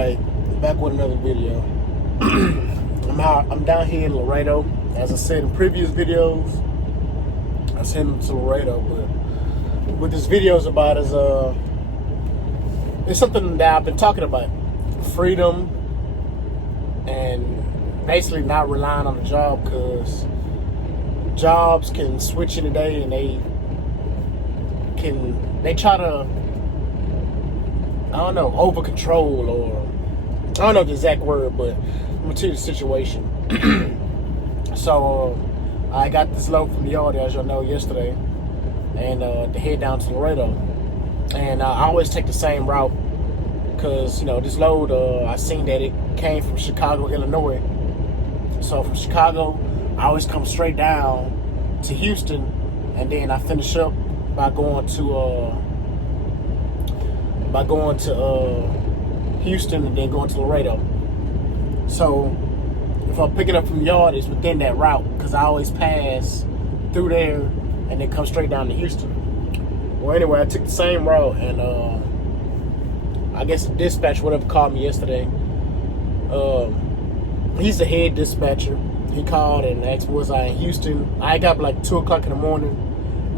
Alright, back with another video. I'm down here in Laredo. As I said in previous videos, I was heading to Laredo, but what this video is about is it's something that I've been talking about. Freedom and basically not relying on the job, because jobs can switch in a day and they try to, I don't know, over control, or I don't know the exact word, but I'm gonna tell you the situation. So I got this load from the yard, as y'all know, yesterday, and to head down to Laredo. And I always take the same route because, this load, I seen that it came from Chicago, Illinois. So from Chicago, I always come straight down to Houston, and then I finish up by going to Houston and then going to Laredo. So if I'm picking up from the yard, it's within that route, because I always pass through there and then come straight down to Houston. Well, anyway, I took the same route, and I guess the dispatcher, whatever, called me yesterday. He's the head dispatcher. He called and asked me, was I in Houston? I got up like 2 o'clock in the morning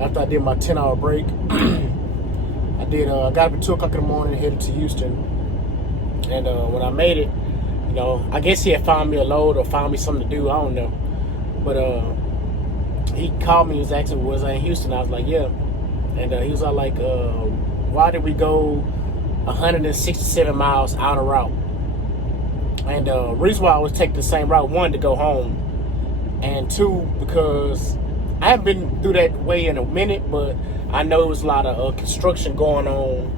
after I did my 10-hour break. I got up at 2 o'clock in the morning and headed to Houston. And when I made it, I guess he had found me a load or found me something to do. I don't know. But he called me and was asking me, was I in Houston? I was like, yeah. And he was all like, why did we go 167 miles out of route? And the reason why I was taking the same route, one, to go home, and two, because I haven't been through that way in a minute, but I know it was a lot of construction going on.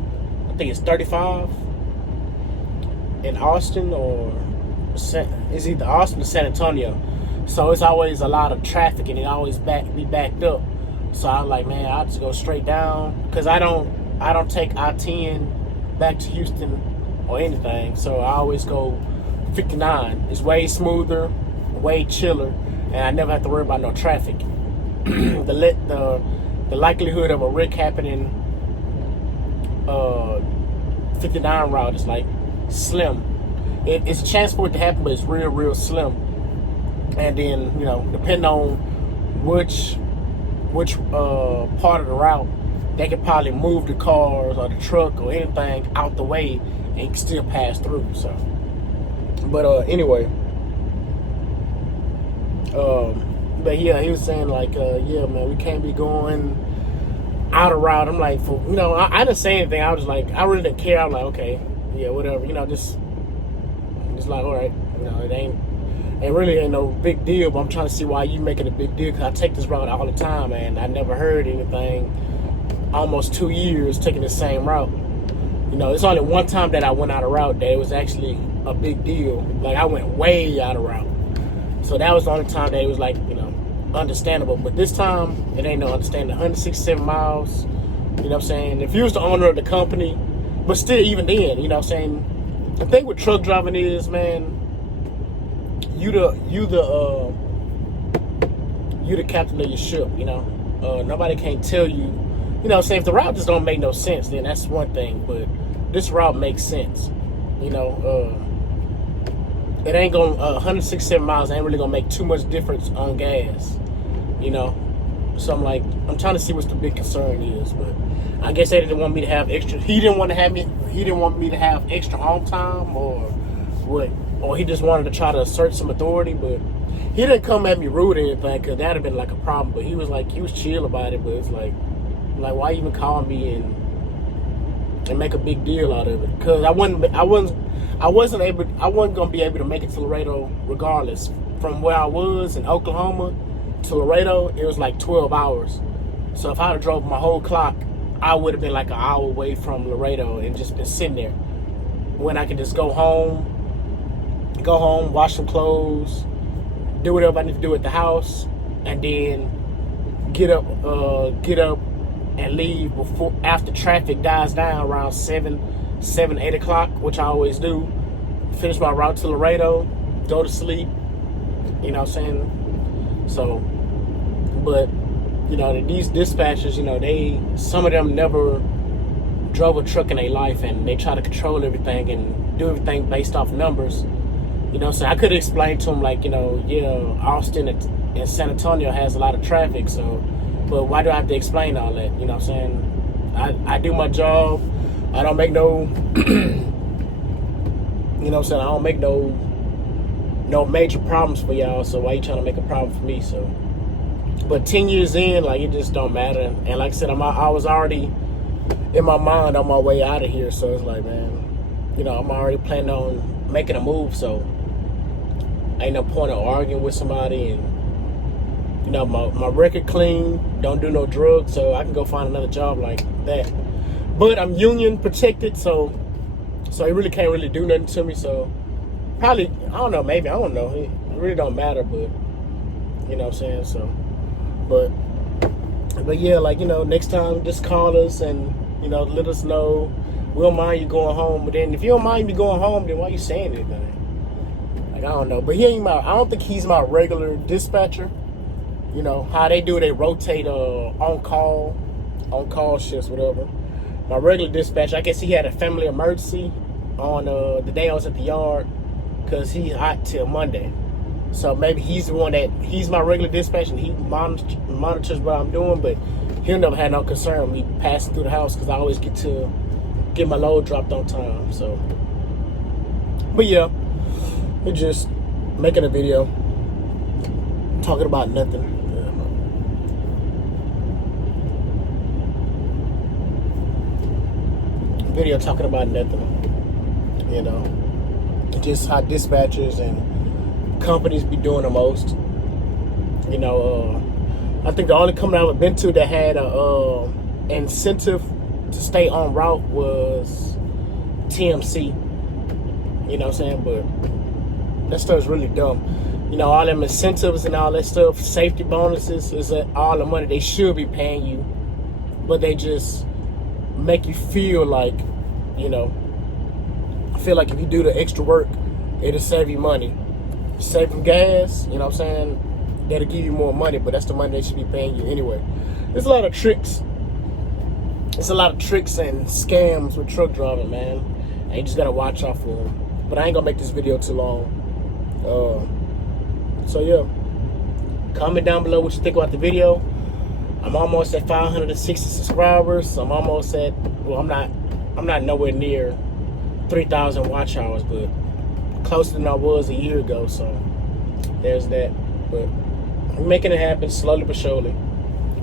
I think it's 35 in Austin, or it's either Austin or San Antonio. So it's always a lot of traffic, and it always be backed up. So I was like, man, I'll just go straight down, because I don't take I-10 back to Houston or anything. So I always go 59. It's way smoother, way chiller, and I never have to worry about no traffic. The likelihood of a wreck happening 59 route is like slim. It's a chance for it to happen, but it's real slim. And then, depending on which part of the route, they can probably move the cars or the truck or anything out the way and you can still pass through. So, but anyway, but yeah, he was saying like, yeah, man, we can't be going out of route. I'm like, I didn't say anything. I was like, I really didn't care. I'm like, okay, yeah, whatever. Just like, all right, it really ain't no big deal. But I'm trying to see why you making a big deal, because I take this route all the time, and I never heard anything. Almost 2 years taking the same route. It's only one time that I went out of route that it was actually a big deal. Like, I went way out of route. So that was the only time that it was like, understandable. But this time, it ain't no understanding. 167 miles, what I'm saying? If you was the owner of the company, but still, even then, what I'm saying? The thing with truck driving is, man, you the captain of your ship, Nobody can't tell you, say if the route just don't make no sense, then that's one thing. But this route makes sense. It ain't gonna 167 miles ain't really gonna make too much difference on gas. So I'm trying to see what the big concern is, but I guess they didn't want me to have extra. He didn't want me to have extra home time, or what? Or he just wanted to try to assert some authority. But he didn't come at me rude or anything, because that'd have been like a problem. But he was chill about it. But it's like why even call me and make a big deal out of it? Because I wasn't gonna be able to make it to Laredo regardless. From where I was in Oklahoma to Laredo, it was like 12 hours. So if I had drove my whole clock, I would have been like an hour away from Laredo and just been sitting there. When I could just go home, wash some clothes, do whatever I need to do at the house, and then get up and leave after traffic dies down around 7, 8 o'clock, which I always do. Finish my route to Laredo, go to sleep. What I'm saying? So, but these dispatchers, some of them drove a truck in their life and they try to control everything and do everything based off numbers. You know, so I could explain to them like, you know, yeah, Austin and San Antonio has a lot of traffic, so, but why do I have to explain all that? You know what I'm saying? I do my job. I don't make no, you know what I'm saying? I don't make no major problems for y'all, so why you trying to make a problem for me? So, but 10 years in, like, it just don't matter. And like I said, I was already in my mind on my way out of here, so it's like, man, you know, I'm already planning on making a move, so ain't no point of arguing with somebody. And, you know, my record clean, don't do no drugs, so I can go find another job like that. But I'm union protected, so he really can't really do nothing to me. So probably, I don't know, maybe, I don't know. It really don't matter, but you know what I'm saying? So, but yeah, like, you know, next time just call us and, you know, let us know. We don't mind you going home, but then if you don't mind me going home, then why you saying anything? Like, I don't know. But I don't think he's my regular dispatcher. You know, how they do, they rotate on call shifts, whatever. My regular dispatcher, I guess he had a family emergency on the day I was at the yard because he's out till Monday. So maybe he's the one he's my regular dispatcher and he monitors what I'm doing, but he'll never have no concern with me passing through the house because I always get my load dropped on time. So, but yeah, we're just making a video talking about nothing. Video talking about nothing, you know, just how dispatchers and companies be doing the most. You know, I think the only company I've been to that had a incentive to stay on route was TMC. You know what I'm saying? But that stuff's really dumb. You know, all them incentives and all that stuff, safety bonuses, is all the money they should be paying you, but they just make you feel like, you know, I feel like if you do the extra work, it'll save you money. Save them gas, you know what I'm saying? That'll give you more money, but that's the money they should be paying you anyway. There's a lot of tricks. It's a lot of tricks and scams with truck driving, man. And you just gotta watch out for them. But I ain't gonna make this video too long. So yeah, comment down below what you think about the video. I'm almost at 560 subscribers. I'm almost at, well, I'm not nowhere near 3,000 watch hours, but closer than I was a year ago. So there's that. But I'm making it happen slowly but surely.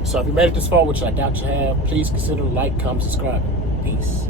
So if you made it this far, which I doubt you have, please consider like, comment, subscribe. Peace.